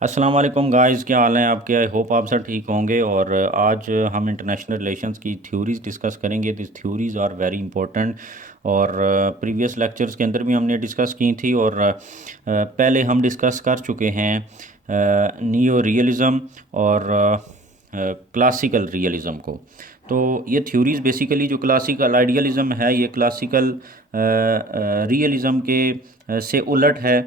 अस्सलाम वालेकुम गाइस, क्या हाल है आपके। आई होप आप सब ठीक होंगे। और आज हम इंटरनेशनल रिलेशंस की थ्योरीज डिस्कस करेंगे। This theories are very important और प्रीवियस लेक्चर्स के अंदर भी हमने डिस्कस की थी और पहले हम डिस्कस कर चुके हैं नियो रियलिज़म और क्लासिकल रियलिज़म को। तो ये थ्योरीज़ बेसिकली जो क्लासिकल आइडियलिज़म है ये क्लासिकल रियलिज़म के से उलट है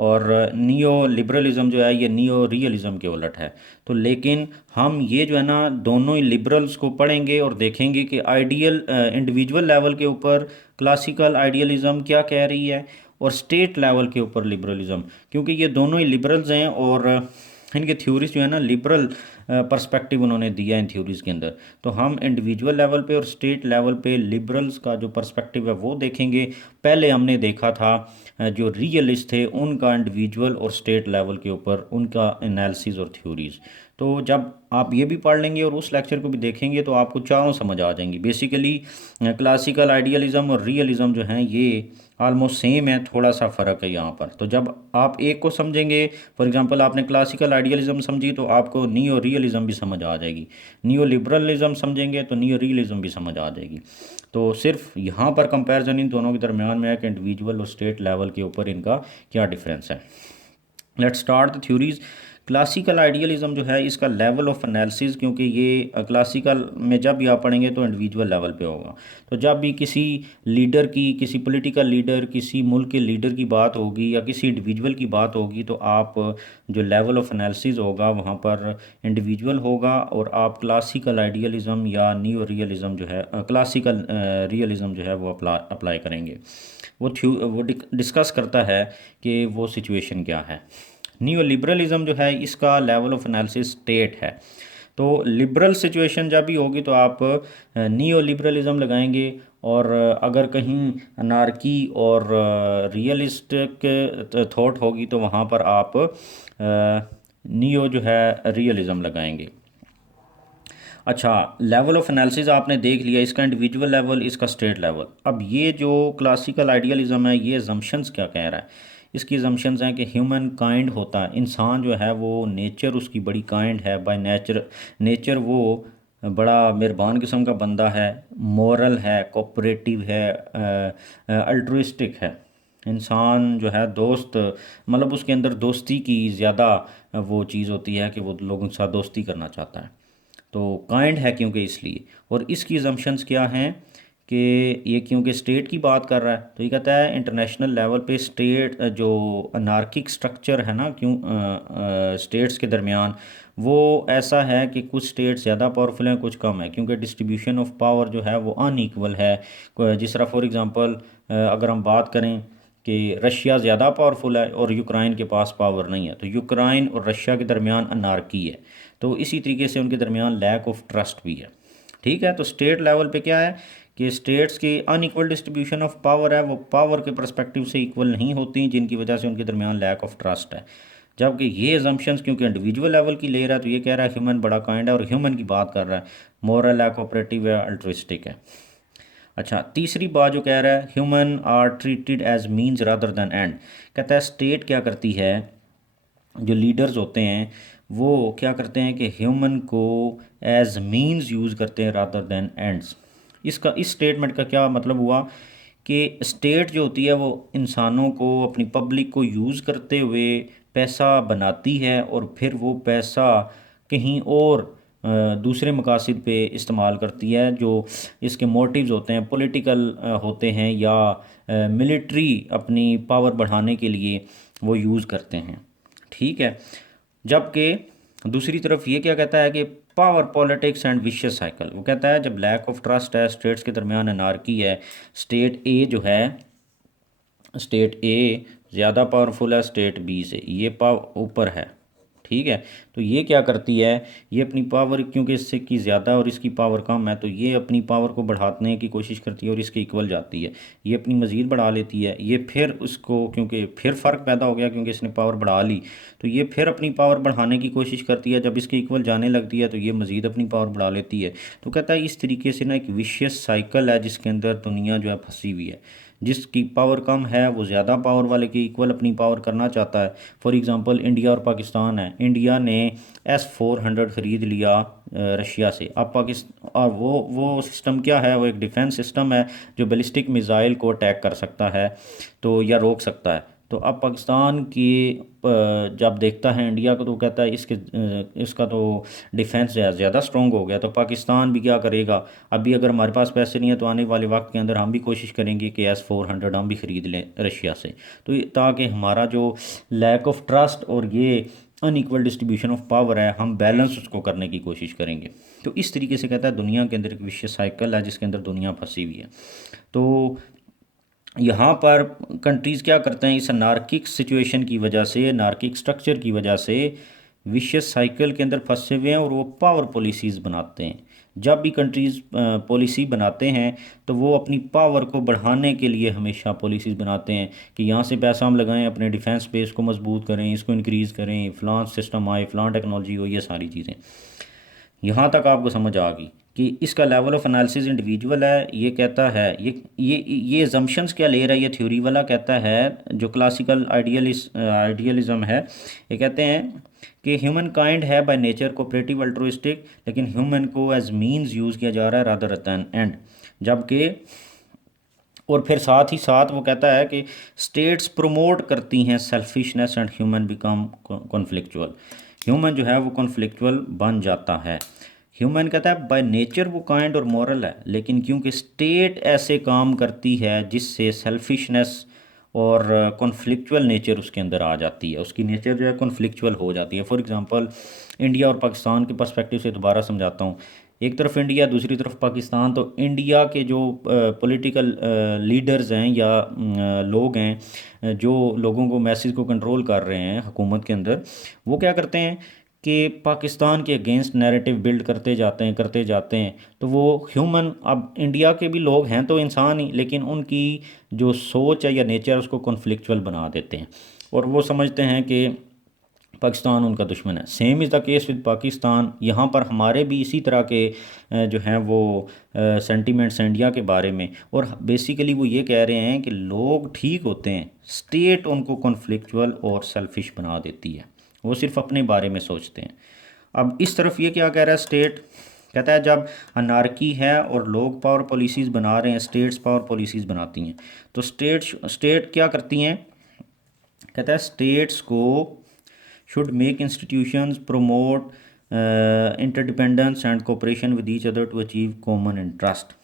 और नियो लिबरलिज़म जो है ये नियो रियलिज़म के उलट है। तो लेकिन हम ये जो है ना दोनों ही लिबरल्स को पढ़ेंगे और देखेंगे कि आइडियल इंडिविजुअल लेवल के ऊपर क्लासिकल आइडियलिज़म क्या कह रही है और स्टेट लेवल के ऊपर लिबरलिज़म, क्योंकि ये दोनों ही लिबरल्स हैं और इनके थ्योरीज जो है ना लिबरल पर्सपेक्टिव उन्होंने दिया इन थ्योरीज़ के अंदर। तो हम इंडिविजुअल लेवल पे और स्टेट लेवल पे लिबरल्स का जो पर्सपेक्टिव है वो देखेंगे। पहले हमने देखा था जो रियलिस्ट थे उनका इंडिविजुअल और स्टेट लेवल के ऊपर उनका एनालिसिस और थ्योरीज़। तो जब आप ये भी पढ़ लेंगे और उस लेक्चर को भी देखेंगे तो आपको चारों समझ आ जाएंगी। बेसिकली क्लासिकल आइडियलिज़म और रियलिज़म जो हैं ये ऑलमोस्ट सेम है, थोड़ा सा फ़र्क है यहाँ पर। तो जब आप एक को समझेंगे, फॉर एग्जांपल आपने क्लासिकल आइडियलिज़म समझी तो आपको नियो रियलिज़म भी समझ आ जाएगी। नियो लिबरलिज़म समझेंगे तो नियो रियलिज़म भी समझ आ जाएगी। तो सिर्फ यहाँ पर कंपैरिजन इन दोनों के दरमियान में है कि इंडिविजुअल और स्टेट लेवल के ऊपर इनका क्या डिफरेंस है। Let's start the theories. Classical idealism जो है इसका लेवल ऑफ एनालिसिस, क्योंकि ये क्लासिकल में जब भी आप पढ़ेंगे तो इंडिविजुअल लेवल पे होगा। तो जब भी किसी लीडर की, किसी पॉलिटिकल लीडर, किसी मुल्क के लीडर की बात होगी या किसी इंडिविजुअल की बात होगी तो आप जो लेवल ऑफ एनालिसिस होगा वहाँ पर इंडिविजुअल होगा और आप क्लासिकल आइडियलिज्म या नियो रियलिज्म जो है क्लासिकल रियलिज्म जो है वो अप्लाई करेंगे। वो डिस्कस करता है कि वो सिचुएशन क्या है। नियो लिबरलिज्म जो है इसका लेवल ऑफ एनालिसिस स्टेट है। तो लिबरल सिचुएशन जब भी होगी तो आप नियो लिबरलिज्म लगाएंगे और अगर कहीं अनार्की और रियलिस्टिक थॉट होगी तो वहाँ पर आप नियो जो है रियलिज्म लगाएंगे। अच्छा, लेवल ऑफ एनालिसिस आपने देख लिया, इसका इंडिविजुअल लेवल, इसका स्टेट लेवल। अब ये जो क्लासिकल आइडियलिज्म है ये जम्पशंस क्या कह रहा है। इसकी जम्पशंस हैं कि ह्यूमन काइंड होता है, इंसान जो है वो नेचर उसकी बड़ी काइंड है, बाय नेचर वो बड़ा मेहरबान किस्म का बंदा है, मॉरल है, कोऑपरेटिव है, अल्ट्रुइस्टिक है। इंसान जो है दोस्त, मतलब उसके अंदर दोस्ती की ज़्यादा वो चीज़ होती है कि वो लोगों के साथ दोस्ती करना चाहता है। तो काइंड है क्योंकि इसलिए। और इसकी जम्पशंस क्या हैं कि ये क्योंकि स्टेट की बात कर रहा है तो ये कहता है इंटरनेशनल लेवल पे स्टेट जो अनार्किक स्ट्रक्चर है ना, क्यों स्टेट्स के दरमियान वो ऐसा है कि कुछ स्टेट्स ज़्यादा पावरफुल हैं, कुछ कम है, क्योंकि डिस्ट्रीब्यूशन ऑफ पावर जो है वो अनइक्वल है। जिस तरह फॉर एग्ज़ाम्पल अगर हम बात करें कि रशिया ज़्यादा पावरफुल है और यूक्रेन के पास पावर नहीं है, तो यूक्रेन और रशिया के दरमियान अनार्की है। तो इसी तरीके से उनके दरमियान लैक ऑफ ट्रस्ट भी है। ठीक है, तो स्टेट लेवल पे क्या है कि स्टेट्स की अनइक्वल डिस्ट्रीब्यूशन ऑफ पावर है, वो पावर के परस्पेक्टिव से इक्वल नहीं होती, जिनकी वजह से उनके दरमियान लैक ऑफ ट्रस्ट है। जबकि ये एजम्पशंस क्योंकि इंडिविजुअल लेवल की ले रहा है तो ये कह रहा है ह्यूमन बड़ा काइंड है और ह्यूमन की बात कर रहा है, मॉरल है, कोऑपरेटिव है, अल्ट्रुइस्टिक है। अच्छा, तीसरी बात जो कह रहा है human are treated as means rather than end. कहता है स्टेट क्या करती है, जो लीडर्स होते हैं वो क्या करते हैं कि ह्यूमन को एज मीन्स यूज़ करते हैं रादर देन एंड्स। इसका इस स्टेटमेंट का क्या मतलब हुआ कि स्टेट जो होती है वो इंसानों को, अपनी पब्लिक को यूज़ करते हुए पैसा बनाती है और फिर वो पैसा कहीं और दूसरे मकासद पे इस्तेमाल करती है। जो इसके मोटिव्स होते हैं पॉलिटिकल होते हैं या मिलिट्री अपनी पावर बढ़ाने के लिए वो यूज़ करते हैं। ठीक है, जबकि दूसरी तरफ ये क्या कहता है कि power politics and vicious cycle. वो कहता है जब लैक ऑफ ट्रस्ट है, स्टेट्स के दरमियान अनार्की है, स्टेट ए जो है, स्टेट ए ज़्यादा पावरफुल है स्टेट बी से, ये पावर ऊपर है। ठीक है, तो ये क्या करती है, ये अपनी पावर, क्योंकि इससे की ज़्यादा और इसकी पावर कम है तो ये अपनी पावर को बढ़ाने की कोशिश करती है और इसके इक्वल जाती है, ये अपनी मज़ीद बढ़ा लेती है। ये फिर उसको, क्योंकि फिर फ़र्क पैदा हो गया क्योंकि इसने पावर बढ़ा ली, तो ये फिर अपनी पावर बढ़ाने की कोशिश करती है। जब इसके इक्वल जाने लगती है तो ये मज़ीद अपनी पावर बढ़ा लेती है। तो कहता है इस तरीके से ना एक विशियस साइकिल है जिसके अंदर दुनिया जो है फंसी हुई है। जिसकी पावर कम है वो ज़्यादा पावर वाले के इक्वल अपनी पावर करना चाहता है। फॉर एग्ज़ाम्पल इंडिया और पाकिस्तान है, इंडिया ने S-400 ख़रीद लिया रशिया से। अब पाकिस्तान, और वो सिस्टम क्या है, वो एक डिफेंस सिस्टम है जो बैलिस्टिक मिज़ाइल को अटैक कर सकता है तो या रोक सकता है। तो अब पाकिस्तान की जब देखता है इंडिया को तो कहता है इसका तो डिफेंस ज़्यादा स्ट्रॉन्ग हो गया, तो पाकिस्तान भी क्या करेगा, अभी अगर हमारे पास पैसे नहीं है तो आने वाले वक्त के अंदर हम भी कोशिश करेंगे कि S-400 हम भी ख़रीद लें रशिया से, तो ताकि हमारा जो लैक ऑफ ट्रस्ट और ये अनइक्वल डिस्ट्रीब्यूशन ऑफ पावर है हम बैलेंस उसको करने की कोशिश करेंगे। तो इस तरीके से कहता है दुनिया के अंदर एक विशेष साइकिल है जिसके अंदर दुनिया फंसी हुई है। तो यहाँ पर कंट्रीज़ क्या करते हैं, इस अनार्किक सिचुएशन की वजह से, अनार्किक स्ट्रक्चर की वजह से विशियस साइकिल के अंदर फंसे हुए हैं और वो पावर पॉलिसीज़ बनाते हैं। जब भी कंट्रीज़ पॉलिसी बनाते हैं तो वो अपनी पावर को बढ़ाने के लिए हमेशा पॉलिसीज़ बनाते हैं कि यहाँ से पैसा हम लगाएं, अपने डिफेंस बेस को मजबूत करें, इसको इंक्रीज़ करें, फ़लाँ सिस्टम आए, फ़लाँ टेक्नोलॉजी हो, ये सारी चीज़ें। यहाँ तक आपको समझ आ गई कि इसका लेवल ऑफ एनालिसिस इंडिविजुअल है। ये कहता है ये अजम्पशंस क्या ले रहा है, ये थ्योरी वाला कहता है जो क्लासिकल आइडियलिज्म है, ये कहते हैं कि ह्यूमन काइंड है बाय नेचर कोऑपरेटिव अल्ट्रुइस्टिक, लेकिन ह्यूमन को एज मीन्स यूज़ किया जा रहा है रादर दैन एंड। जबकि और फिर साथ ही साथ वो कहता है कि स्टेट्स प्रमोट करती हैं selfishness and human become conflictual. Human जो है वो कॉन्फ्लिक्चुअल बन जाता है। ह्यूमन कहता है बाय नेचर वो काइंड और मॉरल है, लेकिन क्योंकि स्टेट ऐसे काम करती है जिससे सेल्फिशनेस और कॉन्फ्लिक्चुअल नेचर उसके अंदर आ जाती है, उसकी नेचर जो है कॉन्फ्लिक्चुअल हो जाती है। फॉर एग्जांपल इंडिया और पाकिस्तान के पर्सपेक्टिव से दोबारा समझाता हूँ। एक तरफ इंडिया, दूसरी तरफ पाकिस्तान। तो इंडिया के जो पॉलिटिकल लीडर्स हैं या लोग हैं जो लोगों को मैसेज को कंट्रोल कर रहे हैं हुकूमत के अंदर, वो क्या करते हैं कि पाकिस्तान के अगेंस्ट नैरेटिव बिल्ड करते जाते हैं। तो वो ह्यूमन, अब इंडिया के भी लोग हैं तो इंसान ही, लेकिन उनकी जो सोच है या नेचर है उसको कॉन्फ्लिक्चुअल बना देते हैं और वो समझते हैं कि पाकिस्तान उनका दुश्मन है। Same is the case with Pakistan. यहाँ पर हमारे भी इसी तरह के जो हैं वो सेंटिमेंट्स हैं इंडिया के बारे में, और बेसिकली वो ये कह रहे हैं कि लोग ठीक होते हैं, स्टेट उनको कॉन्फ्लिक्चुअल और सेल्फिश बना देती है, वो सिर्फ अपने बारे में सोचते हैं। अब इस तरफ ये क्या कह रहा है, स्टेट कहता है जब अनार्की है और लोग पावर पॉलिसीज़ बना रहे हैं, स्टेट्स पावर पॉलिसीज़ बनाती हैं, तो स्टेट क्या करती हैं, कहता है स्टेट्स को should make institutions promote interdependence and cooperation with each other to achieve common interest।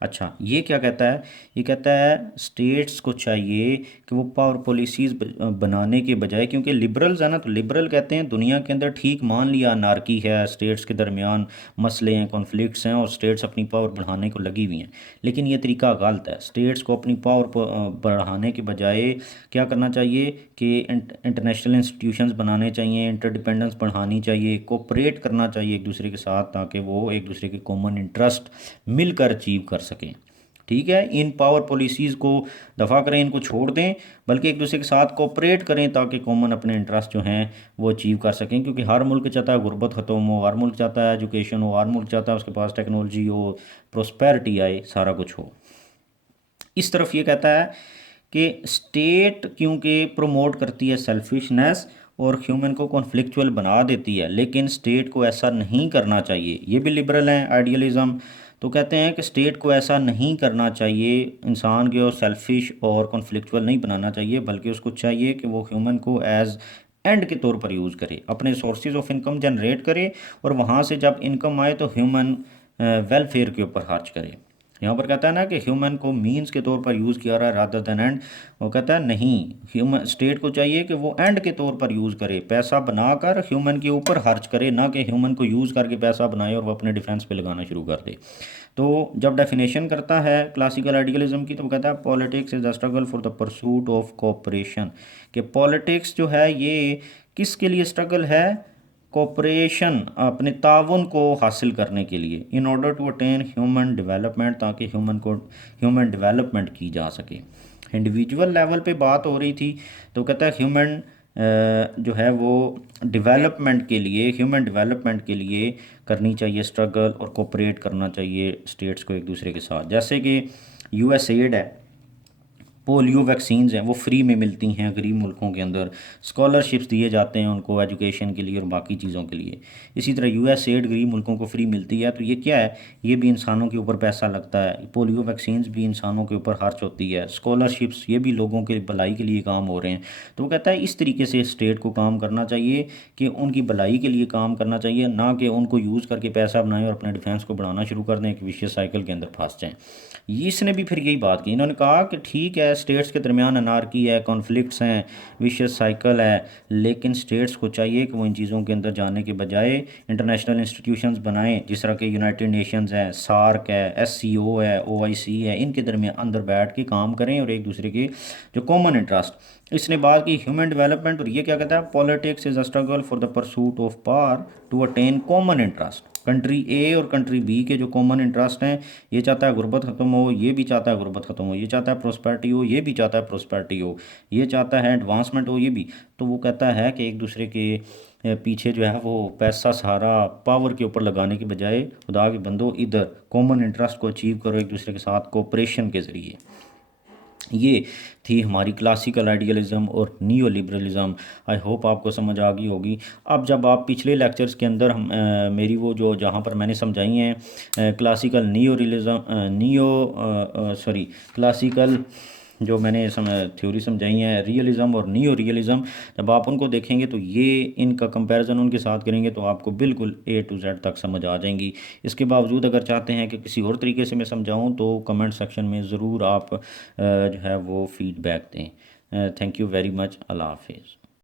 अच्छा, ये क्या कहता है, ये कहता है स्टेट्स को चाहिए कि वो पावर पॉलिसीज़ बनाने के बजाय, क्योंकि लिबरल्स है ना, तो लिबरल कहते हैं दुनिया के अंदर ठीक मान लिया अनार्की है, स्टेट्स के दरमियान मसले हैं, कॉन्फ्लिक्ट्स हैं और स्टेट्स अपनी पावर बढ़ाने को लगी हुई हैं, लेकिन ये तरीका गलत है। स्टेट्स को अपनी पावर बढ़ाने के बजाय क्या करना चाहिए कि इंटरनेशनल इंस्टीट्यूशंस बनाने चाहिए, इंटरडिपेंडेंस बढ़ानी चाहिए, कोऑपरेट करना चाहिए एक दूसरे के साथ, ताकि वो एक दूसरे के कॉमन इंटरेस्ट मिलकर अचीव कर सकें। ठीक है, इन पावर पॉलिसीज़ को दफ़ा करें, इनको छोड़ दें, बल्कि एक दूसरे के साथ कोऑपरेट करें ताकि कॉमन अपने इंटरेस्ट जो हैं वो अचीव कर सकें। क्योंकि हर मुल्क चाहता है गुर्बत ख़त्म हो, हर मुल्क चाहता है एजुकेशन हो, हर मुल्क चाहता है उसके पास टेक्नोलॉजी हो, प्रोस्पेरिटी आए, सारा कुछ हो। इस तरफ ये कहता है कि स्टेट क्योंकि प्रमोट करती है सेल्फिशनेस और ह्यूमन को कॉन्फ्लिक्चुअल बना देती है, लेकिन स्टेट को ऐसा नहीं करना चाहिए। ये भी लिबरल हैं, आइडियलिज़म। तो कहते हैं कि स्टेट को ऐसा नहीं करना चाहिए, इंसान के और सेल्फिश और कॉन्फ्लिक्चुअल नहीं बनाना चाहिए, बल्कि उसको चाहिए कि वो ह्यूमन को एज एंड के तौर पर यूज़ करे, अपने सोर्सेज ऑफ इनकम जनरेट करे और वहाँ से जब इनकम आए तो ह्यूमन वेलफेयर के ऊपर खर्च करे। यहाँ पर कहता है ना कि ह्यूमन को मींस के तौर पर यूज़ किया रहा है रादर देन एंड। वो कहता है नहीं, ह्यूमन स्टेट को चाहिए कि वो एंड के तौर पर यूज़ करे, पैसा बनाकर ह्यूमन के ऊपर खर्च करे, ना कि ह्यूमन को यूज़ करके पैसा बनाए और वो अपने डिफेंस पे लगाना शुरू कर दे। तो जब डेफिनेशन करता है क्लासिकल आइडियलिज्म की, तो वो कहता है politics is the struggle for the pursuit of cooperation. कि पॉलिटिक्स जो है ये किसके लिए स्ट्रगल है, कोऑपरेशन, अपने ताउन को हासिल करने के लिए, in order to attain human development, ताकि ह्यूमन डेवलपमेंट की जा सके। इंडिविजुअल लेवल पे बात हो रही थी, तो कहता है ह्यूमन जो है वो डेवलपमेंट के लिए, ह्यूमन डेवलपमेंट के लिए करनी चाहिए स्ट्रगल और कोऑपरेट करना चाहिए स्टेट्स को एक दूसरे के साथ। जैसे कि यूएसएड है, पोलियो वैक्सीन्स हैं वो फ्री में मिलती हैं गरीब मुल्कों के अंदर, स्कॉलरशिप्स दिए जाते हैं उनको एजुकेशन के लिए और बाकी चीज़ों के लिए। इसी तरह यूएस एड गरीब मुल्कों को फ्री मिलती है। तो ये क्या है, ये भी इंसानों के ऊपर पैसा लगता है। पोलियो वैक्सीन्स भी इंसानों के ऊपर खर्च होती है, स्कॉलरशिप्स ये भी लोगों के भलाई के लिए काम हो रहे हैं। तो वो कहता है इस तरीके से स्टेट को काम करना चाहिए कि उनकी भलाई के लिए काम करना चाहिए, ना कि उनको यूज़ करके पैसा बनाएं और अपने डिफेंस को बढ़ाना शुरू कर दें, एक विशियस साइकिल के अंदर फंस जाएं। इसने भी फिर यही बात की, इन्होंने कहा कि ठीक है स्टेट्स के दरमियान अनारकी है, कॉन्फ्लिक्ट्स हैं, विशियस साइकिल है, लेकिन स्टेट्स को चाहिए कि वो इन चीज़ों के अंदर जाने के बजाय इंटरनेशनल इंस्टीट्यूशंस बनाएं, जिस तरह के यूनाइटेड नेशंस है, सार्क है, एससीओ है, ओआईसी है, इनके दरमियान अंदर बैठ के काम करें और एक दूसरे के जो कॉमन इंटरेस्ट। इसने बात की ह्यूमन डेवलपमेंट, और ये क्या कहता है, politics is a struggle for the pursuit of power to attain common interest. Country A और कंट्री बी के जो कॉमन इंटरेस्ट हैं, ये चाहता है गुर्बत ख़त्म हो, ये भी चाहता है गुर्बत ख़त्म हो, ये चाहता है प्रोस्पेरिटी हो, ये भी चाहता है प्रोस्पेरिटी हो, ये चाहता है एडवांसमेंट हो, ये भी। तो वो कहता है कि एक दूसरे के पीछे जो है वो पैसा सारा पावर के ऊपर लगाने के बजाय खुदा के बंदो इधर कॉमन इंटरेस्ट को अचीव करो एक दूसरे के साथ कोऑपरेशन के ज़रिए। ये थी हमारी क्लासिकल आइडियलिज़म और नियो लिबरलिज़म। आई होप आपको समझ आ गई होगी। अब जब आप पिछले लेक्चर्स के अंदर हम मेरी वो जो जहाँ पर मैंने समझाई हैं classical neo realism sorry classical जो मैंने थ्योरी समझाई हैं रियलिज़म और नियो रियलिज़म, जब आप उनको देखेंगे तो ये इनका कंपैरिजन उनके साथ करेंगे तो आपको बिल्कुल ए टू जेड तक समझ आ जाएंगी। इसके बावजूद अगर चाहते हैं कि किसी और तरीके से मैं समझाऊं तो कमेंट सेक्शन में ज़रूर आप जो है वो फीडबैक दें। Thank you very much. अल्लाह हाफिज़।